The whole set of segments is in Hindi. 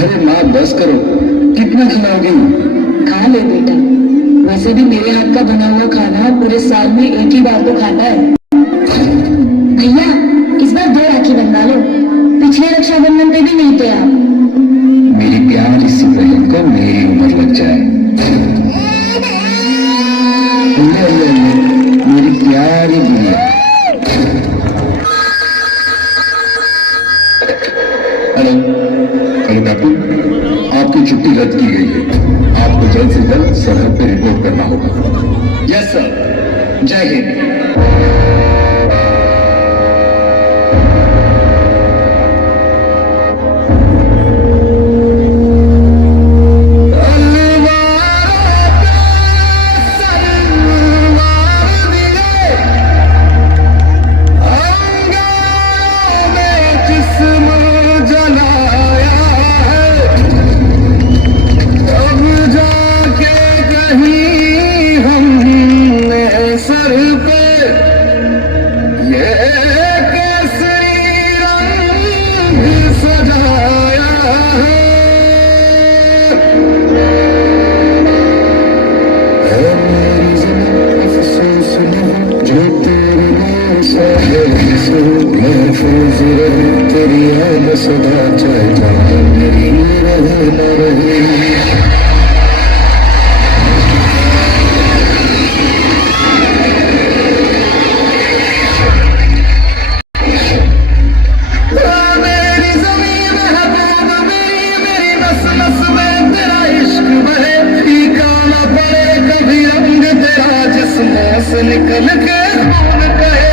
अरे माँ बस करो, कितना खिलाओगी? खा ले बेटा, वैसे भी मेरे हाथ का बना हुआ खाना पूरे साल में एक ही बार तो खाता है। भैया इस बार 2 राखी बनवा लो, पिछले रक्षाबंधन पे भी नहीं थे आप। मेरी प्यारी सी बहन को मेरी उम्र लग जाए। मेरी प्यारी गुड़िया। हेलो हेलो कैप्टन, आपकी छुट्टी रद्द की गई है। आपको जल्द से जल्द सरहद पे रिपोर्ट करना होगा। यस सर, जय हिंद। सदा चाहता मेरी रहे न रहे। मेरी ज़मीन महबूब मेरी नस नस में तेरा इश्क बहे, फीका न पड़े कभी रंग तेरा जिस्मों से निकल के खून कहे।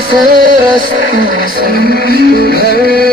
से रस्तों से घर